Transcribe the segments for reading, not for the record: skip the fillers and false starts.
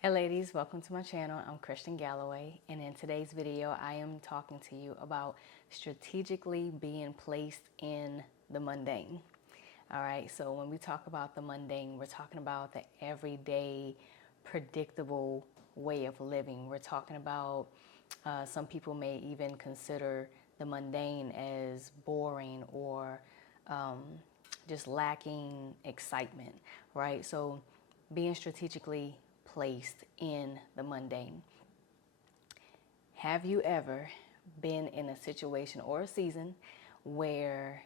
Hey ladies, welcome to my channel. I'm Christian Galloway, and in today's video I am talking to you about strategically being placed in the mundane. All right, so when we talk about the mundane, we're talking about the everyday, predictable way of living. We're talking about some people may even consider the mundane as boring or just lacking excitement, right? So being strategically placed in the mundane. Have you ever been in a situation or a season where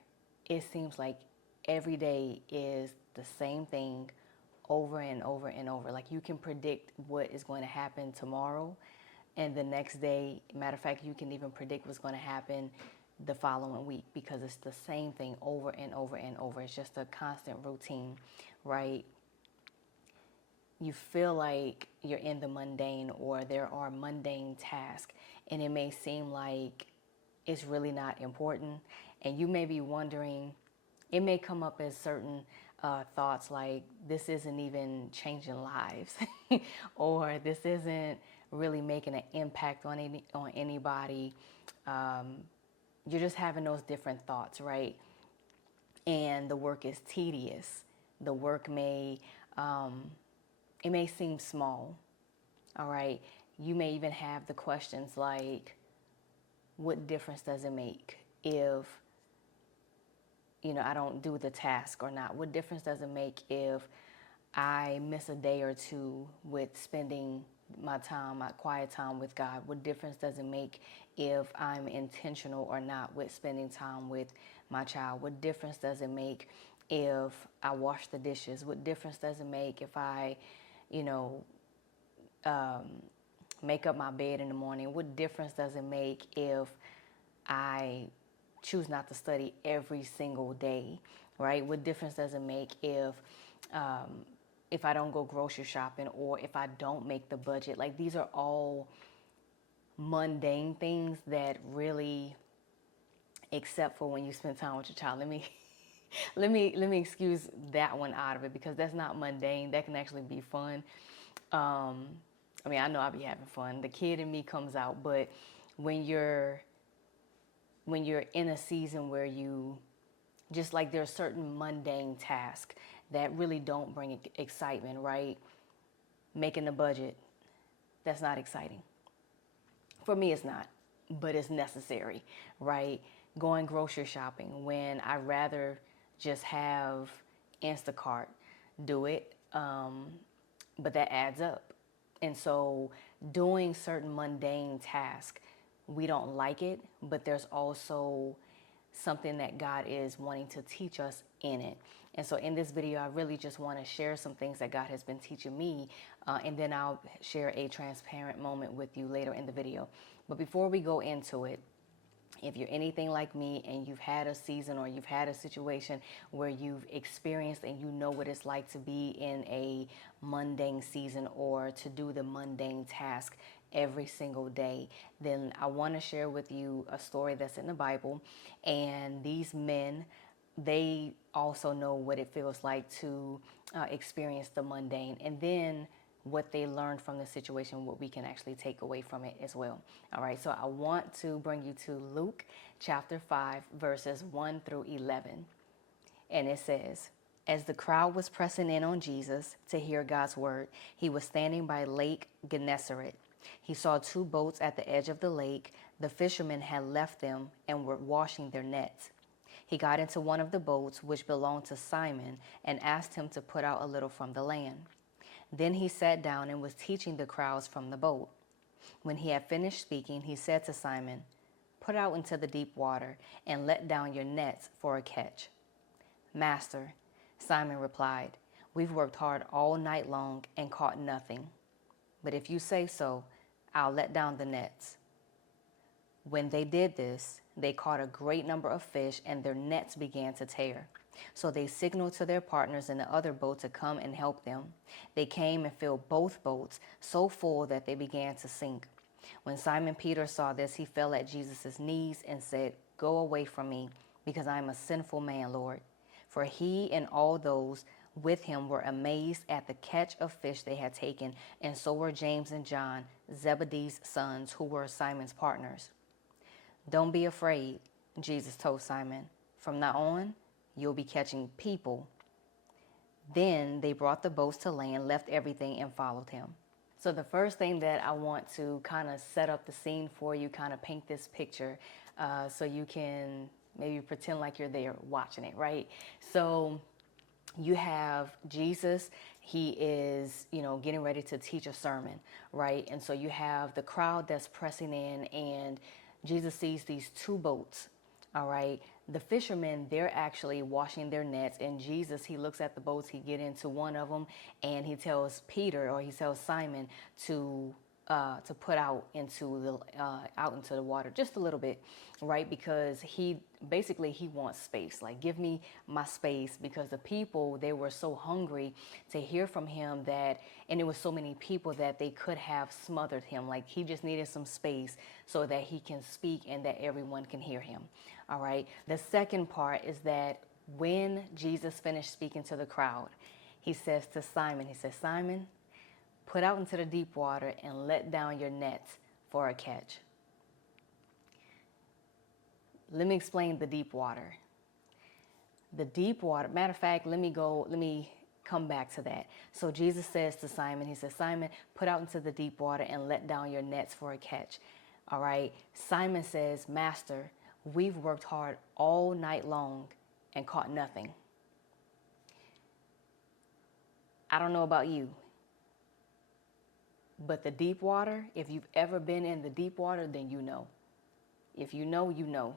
it seems like every day is the same thing over and over and over? Like you can predict what is going to happen tomorrow, and the next day, matter of fact, you can even predict what's going to happen the following week because it's the same thing over and over and over. It's just a constant routine, right? You feel like you're in the mundane or there are mundane tasks, and it may seem like it's really not important, and you may be wondering, it may come up as certain thoughts like this isn't even changing lives or this isn't really making an impact on anybody. You're just having those different thoughts, right? And the work is tedious. The work may it may seem small, all right? You may even have the questions like, what difference does it make if, I don't do the task or not? What difference does it make if I miss a day or two with spending my time, my quiet time with God? What difference does it make if I'm intentional or not with spending time with my child? What difference does it make if I wash the dishes? What difference does it make if I make up my bed in the morning? What difference does it make if I choose not to study every single day, right? What difference does it make if I don't go grocery shopping or if I don't make the budget? Like these are all mundane things that really, except for when you spend time with your child. Let me excuse that one out of it because that's not mundane. That can actually be fun. I know I'll be having fun. The kid in me comes out, but when you're in a season where you just like there's certain mundane tasks that really don't bring excitement, right? Making a budget, that's not exciting. For me, it's not, but it's necessary, right? Going grocery shopping when I rather just have Instacart do it, but that adds up. And so doing certain mundane tasks, we don't like it, but there's also something that God is wanting to teach us in it. And so in this video, I really just want to share some things that God has been teaching me, and then I'll share a transparent moment with you later in the video. But before we go into it, if you're anything like me and you've had a season or you've had a situation where you've experienced and you know what it's like to be in a mundane season or to do the mundane task every single day, then I want to share with you a story that's in the Bible. And these men, they also know what it feels like to experience the mundane, and then what they learned from the situation, what we can actually take away from it as well. All right, so I want to bring you to Luke chapter 5, verses 1 through 11. And it says, as the crowd was pressing in on Jesus to hear God's word, he was standing by Lake Gennesaret. He saw two boats at the edge of the lake. The fishermen had left them and were washing their nets. He got into one of the boats, which belonged to Simon, and asked him to put out a little from the land. Then he sat down and was teaching the crowds from the boat. When he had finished speaking, he said to Simon, put out into the deep water and let down your nets for a catch. Master, Simon replied, we've worked hard all night long and caught nothing. But if you say so, I'll let down the nets. When they did this, they caught a great number of fish and their nets began to tear. So they signaled to their partners in the other boat to come and help them. They came and filled both boats so full that they began to sink. When Simon Peter saw this, he fell at Jesus' knees and said, go away from me, because I am a sinful man, Lord. For he and all those with him were amazed at the catch of fish they had taken, and so were James and John, Zebedee's sons, who were Simon's partners. Don't be afraid, Jesus told Simon. From now on, you'll be catching people. Then they brought the boats to land, left everything, and followed him. So the first thing that I want to kind of set up the scene for you, kind of paint this picture so you can maybe pretend like you're there watching it, right? So you have Jesus. He is, getting ready to teach a sermon, right? And so you have the crowd that's pressing in, and Jesus sees these two boats, all right? The fishermen, they're actually washing their nets, and Jesus, he looks at the boats, he get into one of them, and he tells Peter, or he tells Simon to put out into the water just a little bit, right? Because he wants space. Like, give me my space, because the people, they were so hungry to hear from him and it was so many people that they could have smothered him. Like, he just needed some space so that he can speak and that everyone can hear him. All right. The second part is that when Jesus finished speaking to the crowd, he says to Simon, Simon, put out into the deep water and let down your nets for a catch. Let me explain the deep water. The deep water, matter of fact, let me come back to that. So Jesus says to Simon, he says, Simon, put out into the deep water and let down your nets for a catch. All right. Simon says, Master, we've worked hard all night long and caught nothing. I don't know about you, but the deep water, if you've ever been in the deep water, then you know. If you know, you know.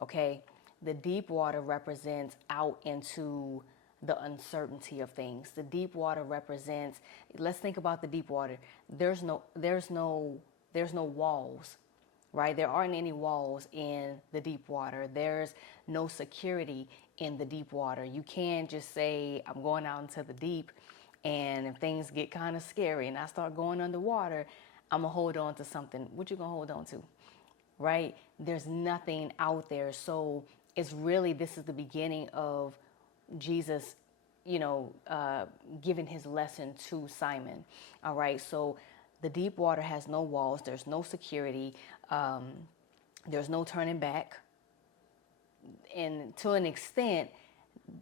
Okay? The deep water represents out into the uncertainty of things. The deep water represents, let's think about the deep water. There's no walls, right? There aren't any walls in the deep water. There's no security in the deep water. You can't just say, I'm going out into the deep, and if things get kind of scary and I start going underwater, I'm going to hold on to something. What you going to hold on to? Right? There's nothing out there. So this is the beginning of Jesus, giving his lesson to Simon. All right. So the deep water has no walls. There's no security. There's no turning back. And to an extent,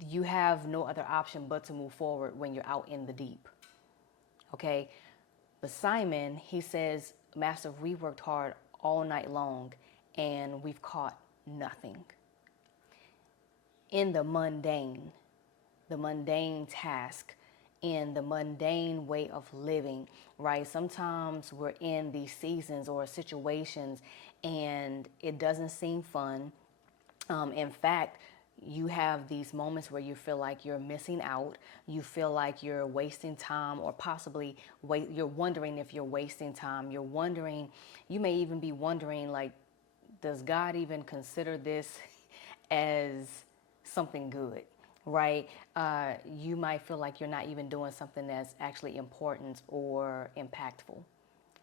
you have no other option but to move forward when you're out in the deep. Okay. But Simon, he says, Master, we worked hard all night long and we've caught nothing. In the mundane task, in the mundane way of living, right? Sometimes we're in these seasons or situations and it doesn't seem fun. In fact, you have these moments where you feel like you're missing out. You feel like you're wasting time, or possibly you're wondering if you're wasting time. You may even be wondering, like, does God even consider this as something good, right? You might feel like you're not even doing something that's actually important or impactful.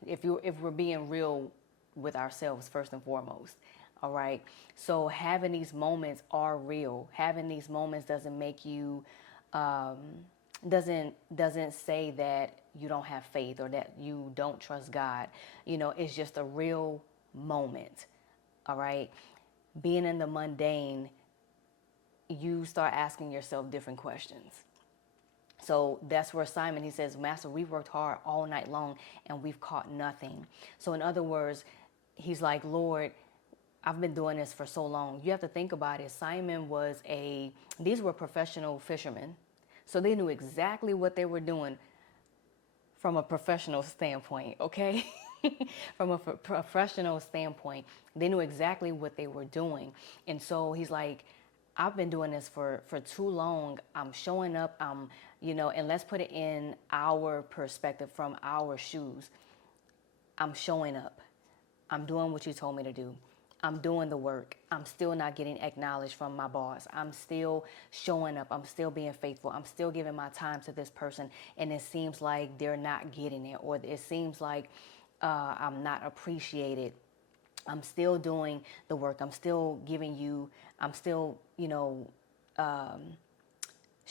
If we're being real with ourselves first and foremost. All right. So having these moments are real. Having these moments doesn't make you, doesn't say that you don't have faith or that you don't trust God. It's just a real moment. All right. Being in the mundane, you start asking yourself different questions. So that's where Simon, he says, Master, we've worked hard all night long and we've caught nothing. So in other words, he's like, Lord, I've been doing this for so long. You have to think about it. Simon these were professional fishermen. So they knew exactly what they were doing from a professional standpoint, okay? From a professional standpoint, they knew exactly what they were doing. And so he's like, I've been doing this for too long. I'm showing up, and let's put it in our perspective, from our shoes. I'm showing up. I'm doing what you told me to do. I'm doing the work. I'm still not getting acknowledged from my boss. I'm still showing up. I'm still being faithful. I'm still giving my time to this person. And it seems like they're not getting it, or it seems like I'm not appreciated. I'm still doing the work. I'm still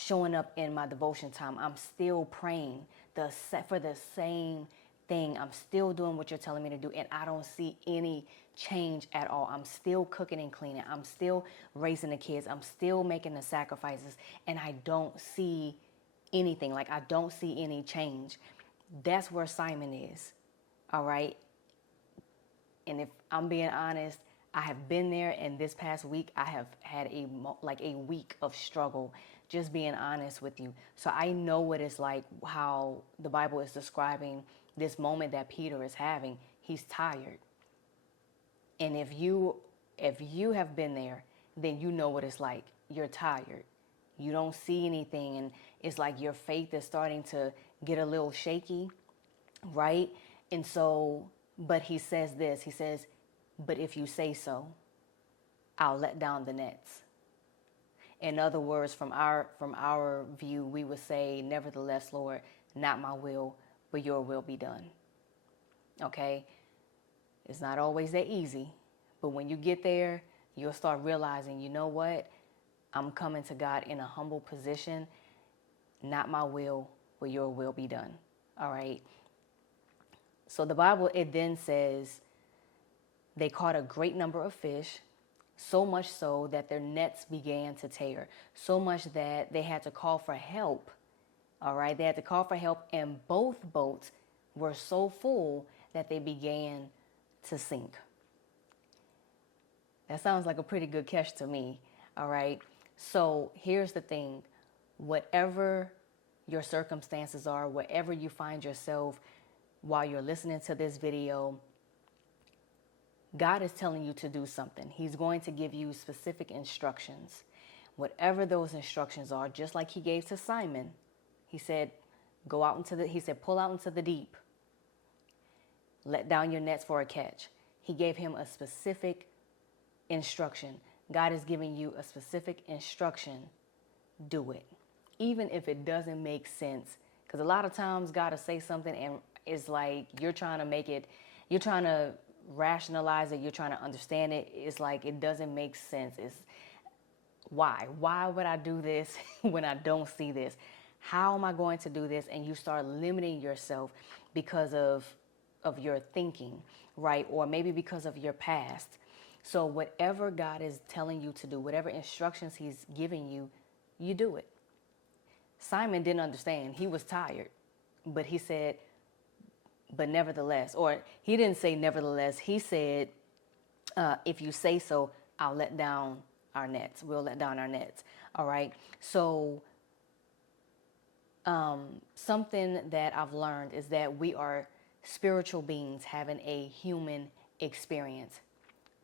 showing up in my devotion time. I'm still praying for the same thing. I'm still doing what you're telling me to do, and I don't see any change at all. I'm still cooking and cleaning. I'm still raising the kids. I'm still making the sacrifices, and I don't see anything. Like, I don't see any change. That's where Simon is. All right. And if I'm being honest, I have been there, and this past week I have had a week of struggle, just being honest with you. So I know what it's like, how the Bible is describing this moment that Peter is having. He's tired. And if you have been there, then you know what it's like. You're tired. You don't see anything, and it's like your faith is starting to get a little shaky, right? And so, but he says this, he says, but if you say so, I'll let down the nets. In other words, from our view, we would say, nevertheless, Lord, not my will, but your will be done. Okay? It's not always that easy, but when you get there, you'll start realizing, you know what? I'm coming to God in a humble position. Not my will, but your will be done. All right? So the Bible, it then says, they caught a great number of fish, so much so that their nets began to tear, so much that they had to call for help. All right, they had to call for help, and both boats were so full that they began to sink. That sounds like a pretty good catch to me. All right, so here's the thing. Whatever your circumstances are, wherever you find yourself while you're listening to this video, God is telling you to do something. He's going to give you specific instructions. Whatever those instructions are, just like he gave to Simon, he said, pull out into the deep. Let down your nets for a catch. He gave him a specific instruction. God is giving you a specific instruction. Do it. Even if it doesn't make sense. Because a lot of times God will say something and it's like you're trying to rationalize it, you're trying to understand it. It's like it doesn't make sense. It's why would I do this when I don't see this? How am I going to do this? And you start limiting yourself because of your thinking, right? Or maybe because of your past. So whatever God is telling you to do, whatever instructions he's giving you, you do it. Simon didn't understand. He was tired, but he said, but nevertheless, or he didn't say nevertheless, he said, if you say so, I'll let down our nets. We'll let down our nets. All right. So something that I've learned is that we are spiritual beings having a human experience.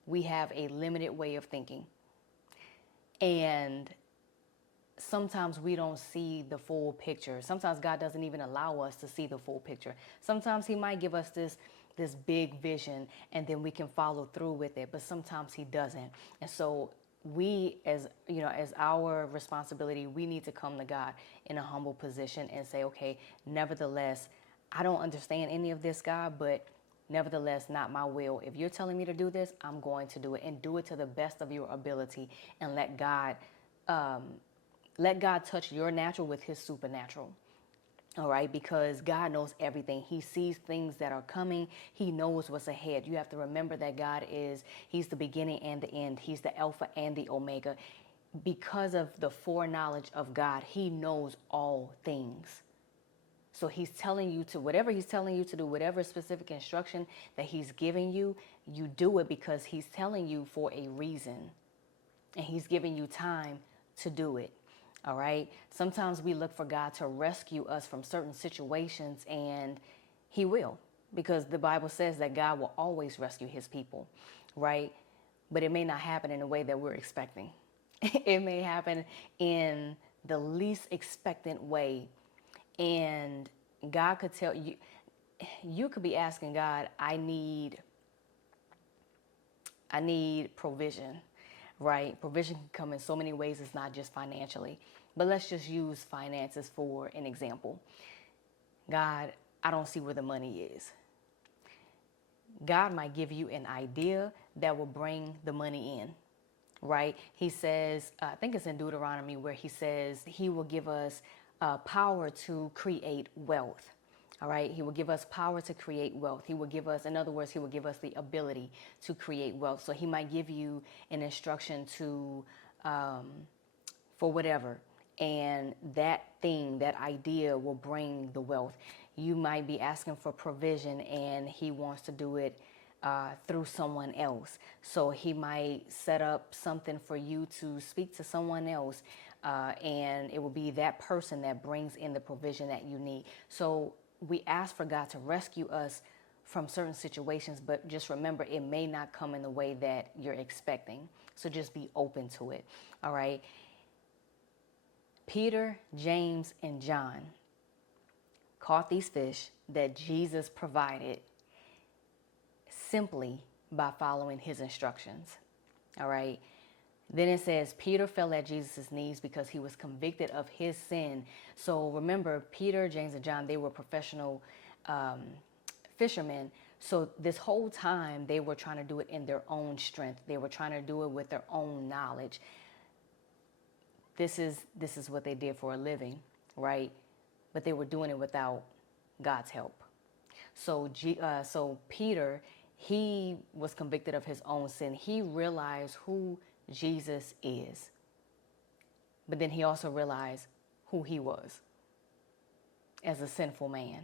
We have a limited way of thinking. And sometimes we don't see the full picture. Sometimes God doesn't even allow us to see the full picture. Sometimes he might give us this big vision and then we can follow through with it, but sometimes he doesn't. And so we, as our responsibility, we need to come to God in a humble position and say, okay, nevertheless, I don't understand any of this, God, but nevertheless, not my will. If you're telling me to do this, I'm going to do it, and do it to the best of your ability, and let God touch your natural with his supernatural. All right, because God knows everything. He sees things that are coming. He knows what's ahead. You have to remember that he's the beginning and the end. He's the Alpha and the Omega. Because of the foreknowledge of God, he knows all things. So he's telling you to, whatever he's telling you to do, whatever specific instruction that he's giving you, you do it because he's telling you for a reason. And he's giving you time to do it. All right. Sometimes we look for God to rescue us from certain situations, and he will, because the Bible says that God will always rescue his people. Right. But it may not happen in the way that we're expecting. It may happen in the least expectant way. And God could tell you, you could be asking God, I need provision. Right? Provision can come in so many ways. It's not just financially. But let's just use finances for an example. God, I don't see where the money is. God might give you an idea that will bring the money in. right? He says, I think it's in Deuteronomy where he says he will give us power to create wealth. All right. He will give us power to create wealth. He will give us, in other words, he will give us the ability to create wealth. So he might give you an instruction to, for whatever. And that thing, that idea will bring the wealth. You might be asking for provision and he wants to do it through someone else. So he might set up something for you to speak to someone else. And it will be that person that brings in the provision that you need. So we ask for God to rescue us from certain situations, but just remember it may not come in the way that you're expecting. So just be open to it. All right. Peter, James, and John caught these fish that Jesus provided simply by following his instructions. All right. Then it says Peter fell at Jesus' knees because he was convicted of his sin. So remember, Peter, James, and John, they were professional fishermen. So this whole time they were trying to do it in their own strength. They were trying to do it with their own knowledge. This is what they did for a living, right? But they were doing it without God's help. So Peter, he was convicted of his own sin. He realized who Jesus is. But then he also realized who he was as a sinful man,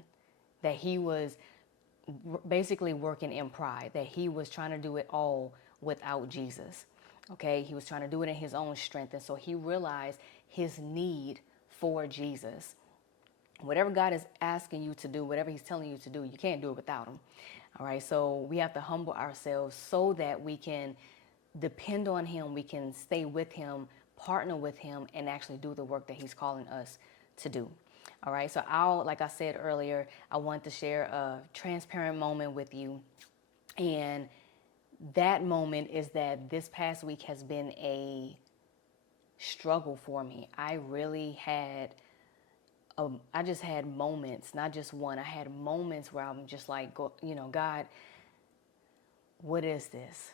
that he was basically working in pride, that he was trying to do it all without Jesus. Okay, he was trying to do it in his own strength. And so he realized his need for Jesus. Whatever God is asking you to do, whatever he's telling you to do, you can't do it without him. All right, so we have to humble ourselves so that we can depend on him, we can stay with him, partner with him, and actually do the work that he's calling us to do. All right, so like I said earlier, I want to share a transparent moment with you. And that moment is that this past week has been a struggle for me. I really had, I just had moments, not just one. I had moments where I'm just like, God, what is this?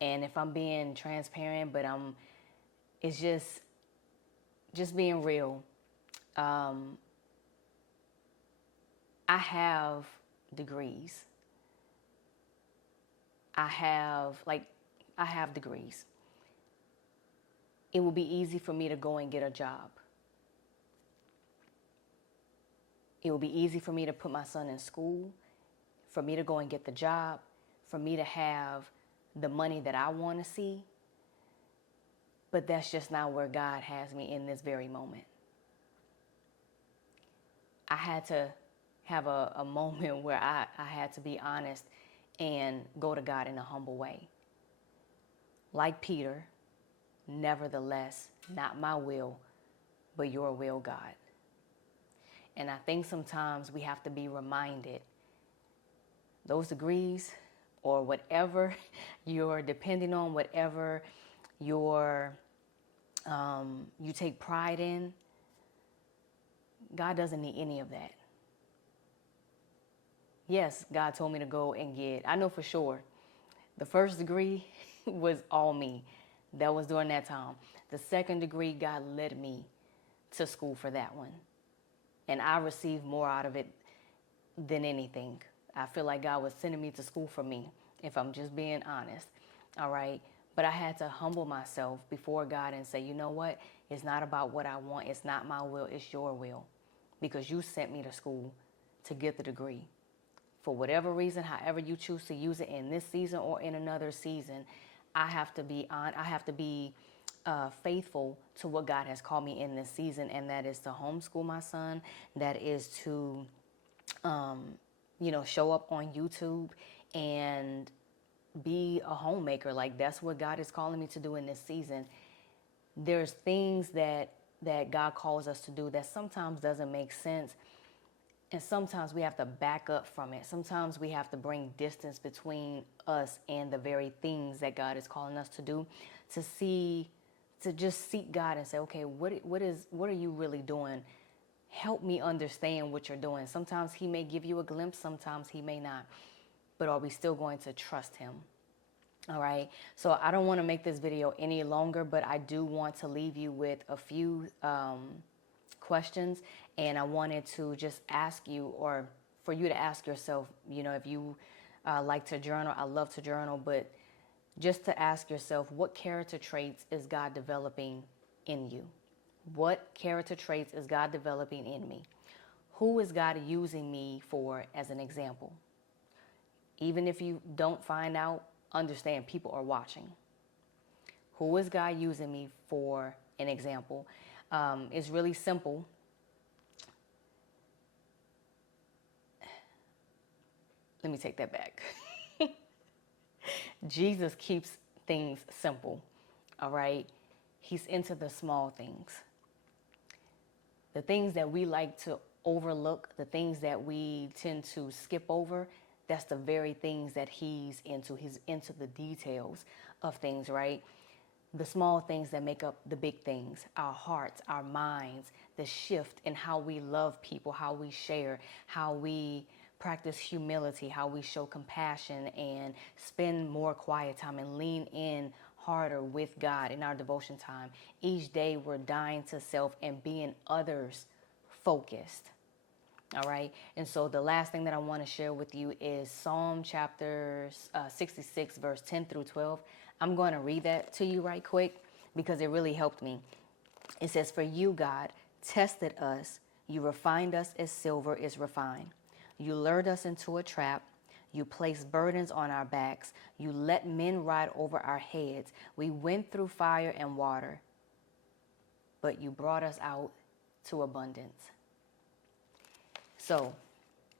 And if I'm being transparent, but it's just being real. I have degrees. I have degrees. It will be easy for me to go and get a job. It will be easy for me to put my son in school, for me to go and get the job, for me to have the money that I want to see. But that's just not where God has me in this very moment. I had to have a moment where I had to be honest and go to God in a humble way. Like Peter, nevertheless, not my will, but your will, God. And I think sometimes we have to be reminded those degrees or whatever you're depending on, whatever you take pride in, God doesn't need any of that. Yes, God told me to go and I know for sure, the first degree was all me. That was during that time. The second degree, God led me to school for that one. And I received more out of it than anything. I feel like God was sending me to school for me, if I'm just being honest. All right. But I had to humble myself before God and say, you know what? It's not about what I want. It's not my will. It's your will. Because you sent me to school to get the degree. For whatever reason, however you choose to use it in this season or in another season, I have to be faithful to what God has called me in this season, and that is to homeschool my son. That is to, show up on YouTube and be a homemaker. Like, that's what God is calling me to do in this season. There's things that God calls us to do that sometimes doesn't make sense. And sometimes we have to back up from it. Sometimes we have to bring distance between us and the very things that God is calling us to do, to just seek God and say, okay, what are you really doing? Help me understand what you're doing. Sometimes he may give you a glimpse, sometimes he may not. But are we still going to trust him? All right. So I don't want to make this video any longer, but I do want to leave you with a few questions. And I wanted to just ask you, or for you to ask yourself, if you like to journal, I love to journal, but just to ask yourself, what character traits is God developing in you? What character traits is God developing in me? Who is God using me for as an example? Even if you don't find out, understand people are watching. Who is God using me for an example? It's really simple. Let me take that back. Jesus keeps things simple, all right? He's into the small things. The things that we like to overlook, the things that we tend to skip over, that's the very things that he's into. He's into the details of things, right? The small things that make up the big things, our hearts, our minds, the shift in how we love people, how we share, how we practice humility, how we show compassion and spend more quiet time and lean in harder with God in our devotion time. Each day we're dying to self and being others focused. All right. And so the last thing that I want to share with you is Psalm chapter 66, verse 10 through 12. I'm going to read that to you right quick because it really helped me. It says, "For you, God, tested us. You refined us as silver is refined. You lured us into a trap. You placed burdens on our backs. You let men ride over our heads. We went through fire and water, but you brought us out to abundance." So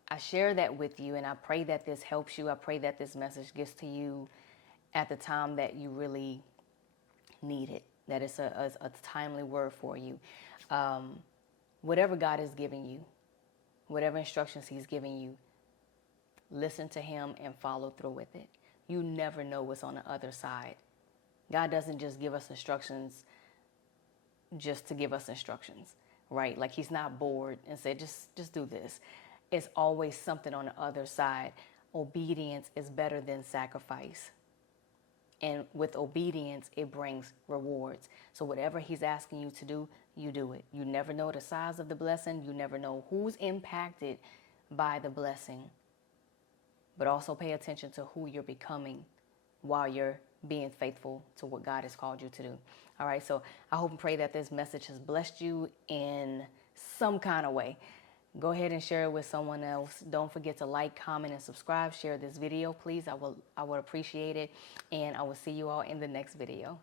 I share that with you, and I pray that this helps you. I pray that this message gets to you at the time that you really need it, that it's a timely word for you. Whatever God is giving you, whatever instructions he's giving you, listen to him and follow through with it. You never know what's on the other side. God doesn't just give us instructions just to give us instructions, right? Like he's not bored and said, just do this. It's always something on the other side. Obedience is better than sacrifice. And with obedience, it brings rewards. So whatever he's asking you to do, you do it. You never know the size of the blessing. You never know who's impacted by the blessing. But also pay attention to who you're becoming while you're being faithful to what God has called you to do. All right, so I hope and pray that this message has blessed you in some kind of way. Go ahead and share it with someone else. Don't forget to like, comment, and subscribe. Share this video, please. I would appreciate it. And I will see you all in the next video.